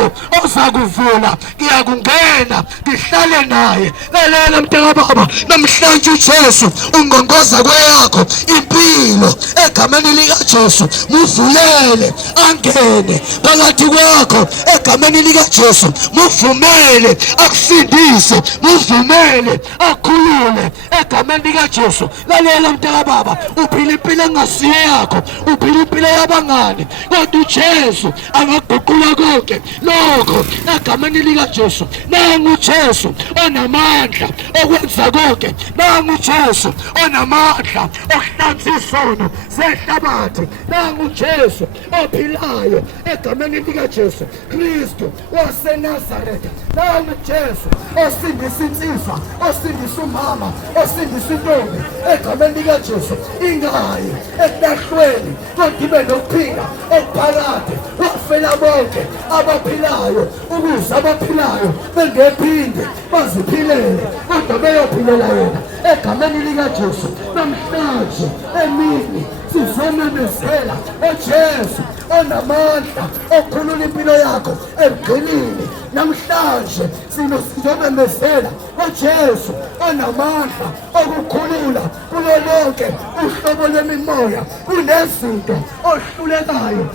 umnyango ozakuvula ngiyakungena ngihlale naye. Lalela mntakababa, namhlanje uJesu ungongoza kweyakho impilo egameni likaJesu. Muvulele angene phakathi kwakho egameni likaJesu. Muvumele akusindise, muvumele akhulule egameni likaJesu. Lalela mntakababa, uphila impilo engasiyo yakho, uphila impilo yabangani, kodwa uJesu angaguqula konke lokho egameni likaJesu. Nangu uJesu onamandla okwenza konke. Nangu uJesu onamandla okuhlanza isono sehlabathi. Nangu uJesu ophilayo egameni likaJesu Kristu waseNazaretha. Nangu uJesu osindisa insizwa, osindisa umama, osindisa intombi egameni likaJesu. Ingayi ekulahlweni kodwa ibe nokuphila okuphakade. Wafela bonke abaphilayo ukuze abaphilayo bengephinde baziphilele, kodwa beyophilela yena egameni likaJesu. Namhlanje emini sizomemezela uJesu onamandla okukhulula impilo yakho emgqinini. Namhlanje sizomemezela uJesu onamandla okukhulula kulo lonke uhlobo lwemimoya, kunezinto ohlulekayo